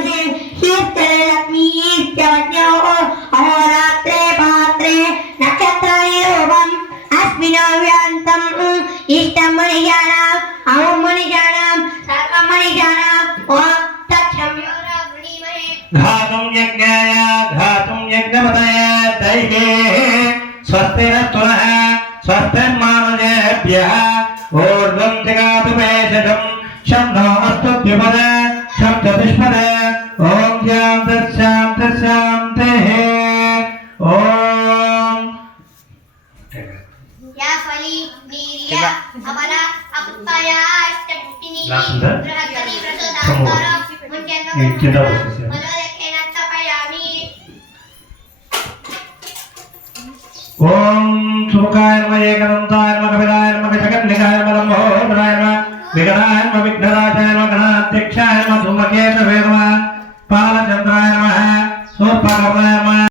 वसे शीतले लक्ष्मी ईश्वरज्ञो अहोरात्रे पात्रे नक्षत्रयोगम् अस्मिन् व्यान्तम् इष्टं मणिजानाम् अहं मणिजानाम् सर्वं मणिजानाम् ॐ तत्संयोरा वृणीमहे घातुं यज्ञाय घातुं यज्ञपतये दैवे स्वस्तिरस्तुनः स्वस्तिर्मानुजेभ्यः ऊर्ध्वं जगातु भेषजं शब्दो अस्तु द्विपद शब्दतिष्पद ॐ शान्तिः ॐ या फली नीरिया अबला अपुत्तया अष्टपुटिनी बृहत्तरी प्रसोदांतर मुञ्चेन मलोदकेन स्थापयामि ओम सुमुखाय नमः एकदन्ताय नमः कपिलाय नमः जगन्निकाय नमः लम्बोदराय नमः विघ्नाय नमः विघ्नराजाय नमः गणाध्यक्षाय नमः धूमकेतवे नमः पालचन्द्राय नमः सूर्पकर्णाय नमः